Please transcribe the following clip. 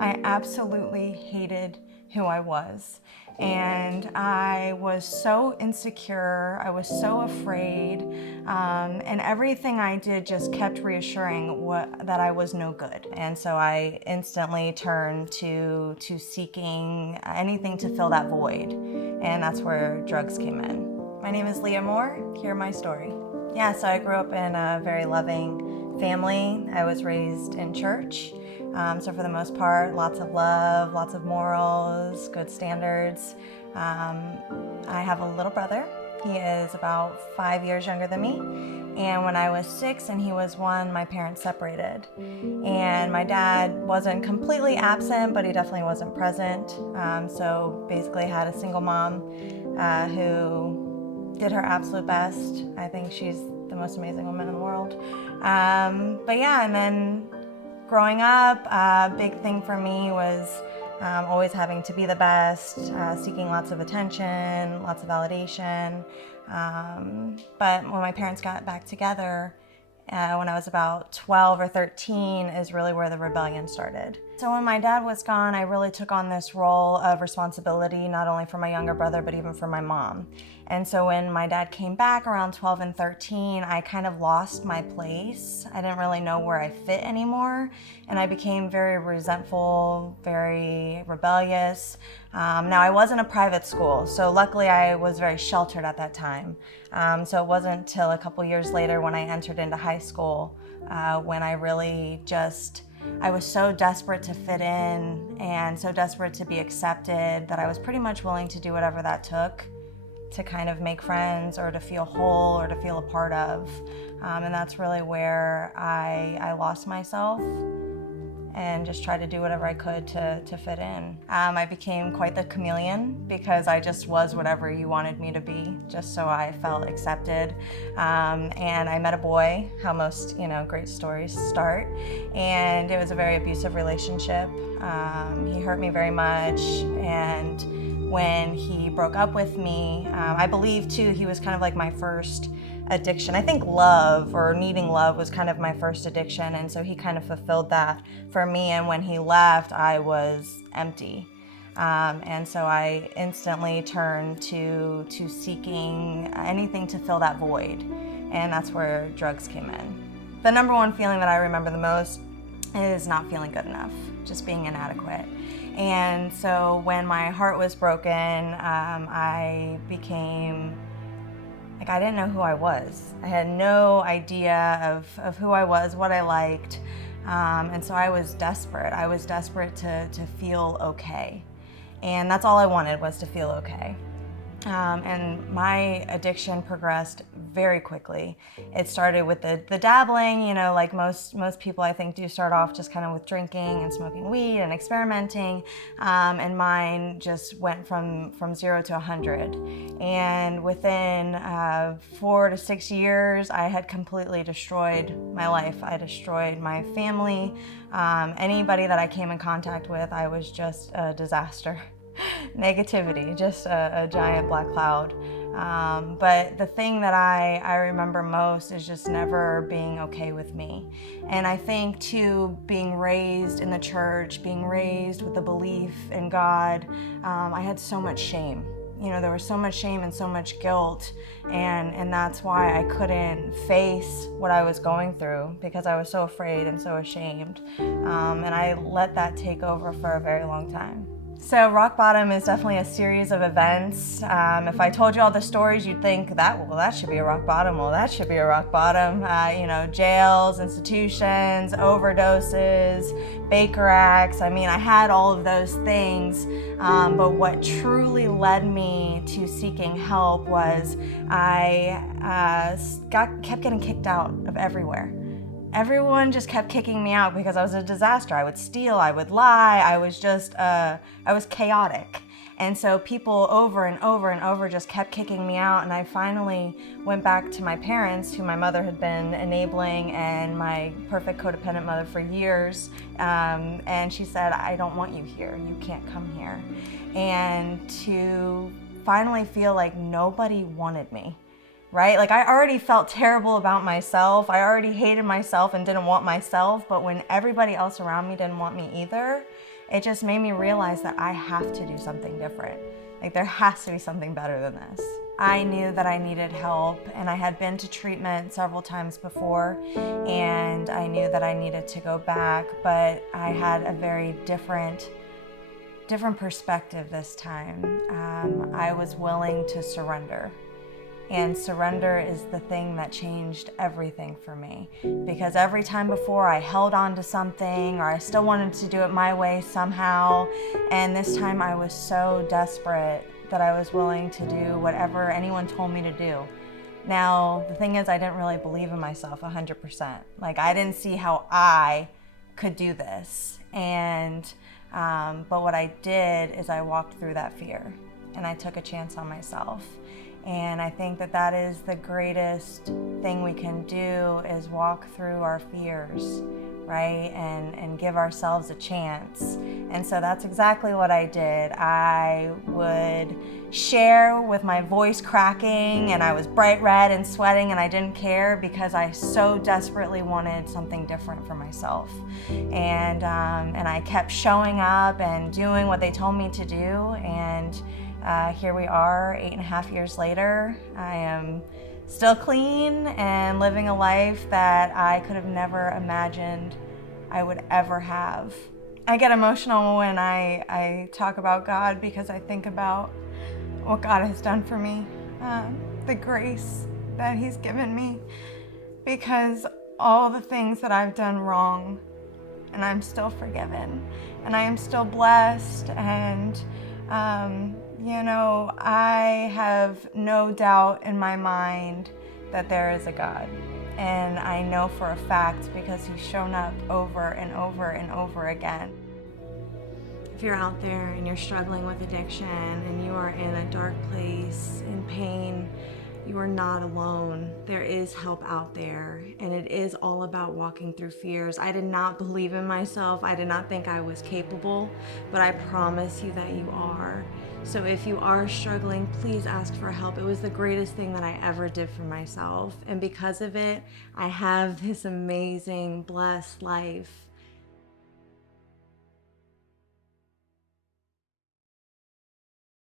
I absolutely hated who I was. And I was so insecure, I was so afraid, and everything I did just kept reassuring that I was no good. And so I instantly turned to seeking anything to fill that void, and that's where drugs came in. My name is Leah Moore. Hear my story. Yeah, so I grew up in a very loving family. I was raised in church. So for the most part, lots of love, lots of morals, good standards. I have a little brother. He is about 5 years younger than me. And when I was 6 and he was 1, my parents separated. And my dad wasn't completely absent, but he definitely wasn't present. So basically had a single mom who did her absolute best. I think she's the most amazing woman in the world. But yeah, and then growing up, a big thing for me was always having to be the best, seeking lots of attention, lots of validation. But when my parents got back together, when I was about 12 or 13 is really where the rebellion started. So when my dad was gone, I really took on this role of responsibility, not only for my younger brother, but even for my mom. And so when my dad came back around 12 and 13, I kind of lost my place. I didn't really know where I fit anymore. And I became very resentful, very rebellious. Now, I was in a private school, so luckily I was very sheltered at that time. So it wasn't until a couple years later when I entered into high school when I really I was so desperate to fit in and so desperate to be accepted that I was pretty much willing to do whatever that took to kind of make friends or to feel whole or to feel a part of. And that's really where I lost myself and just tried to do whatever I could to fit in. I became quite the chameleon because I just was whatever you wanted me to be, just so I felt accepted. And I met a boy, how most great stories start, and it was a very abusive relationship. He hurt me very much, and when he broke up with me, I believe too he was kind of like my first addiction. I think love or needing love was kind of my first addiction, and so he kind of fulfilled that for me, and when he left I was empty. And so I instantly turned to seeking anything to fill that void, and that's where drugs came in. The number one feeling that I remember the most is not feeling good enough, just being inadequate. And so when my heart was broken, I became I didn't know who I was. I had no idea of who I was, what I liked. And so I was desperate. I was desperate to feel okay. And that's all I wanted, was to feel okay. And my addiction progressed very quickly. It started with the dabbling, like most people I think do start off just kind of with drinking and smoking weed and experimenting. And mine just went from 0 to 100. And within 4 to 6 years, I had completely destroyed my life. I destroyed my family. Anybody that I came in contact with, I was just a disaster. Negativity, just a giant black cloud. But the thing that I remember most is just never being okay with me. And I think too, being raised in the church, being raised with the belief in God, I had so much shame. There was so much shame and so much guilt, and that's why I couldn't face what I was going through, because I was so afraid and so ashamed. And I let that take over for a very long time. So rock bottom is definitely a series of events. If I told you all the stories, you'd think that should be a rock bottom. Well, that should be a rock bottom. Jails, institutions, overdoses, Baker Acts. I had all of those things. But what truly led me to seeking help was I kept getting kicked out of everywhere. Everyone just kept kicking me out because I was a disaster. I would steal, I would lie, I was chaotic. And so people over and over and over just kept kicking me out, and I finally went back to my parents, who my mother had been enabling and my perfect codependent mother for years. And she said, I don't want you here, you can't come here. And to finally feel like nobody wanted me. Right? I already felt terrible about myself. I already hated myself and didn't want myself, but when everybody else around me didn't want me either, it just made me realize that I have to do something different. Like, there has to be something better than this. I knew that I needed help, and I had been to treatment several times before, and I knew that I needed to go back, but I had a very different perspective this time. I was willing to surrender. And surrender is the thing that changed everything for me. Because every time before I held on to something, or I still wanted to do it my way somehow. And this time I was so desperate that I was willing to do whatever anyone told me to do. Now, the thing is, I didn't really believe in myself 100%. Like, I didn't see how I could do this. And, but what I did is I walked through that fear and I took a chance on myself. And I think that that is the greatest thing we can do, is walk through our fears, right? And give ourselves a chance. And so that's exactly what I did. I would share with my voice cracking, and I was bright red and sweating, and I didn't care because I so desperately wanted something different for myself. And I kept showing up and doing what they told me to do. And here we are 8.5 years later. I am still clean and living a life that I could have never imagined I would ever have. I get emotional when I talk about God, because I think about what God has done for me, the grace that He's given me, because all the things that I've done wrong, and I'm still forgiven, and I am still blessed, and you know, I have no doubt in my mind that there is a God. And I know for a fact because He's shown up over and over and over again. If you're out there and you're struggling with addiction and you are in a dark place, in pain, you are not alone. There is help out there, and it is all about walking through fears. I did not believe in myself. I did not think I was capable, but I promise you that you are. So if you are struggling, please ask for help. It was the greatest thing that I ever did for myself. And because of it, I have this amazing, blessed life.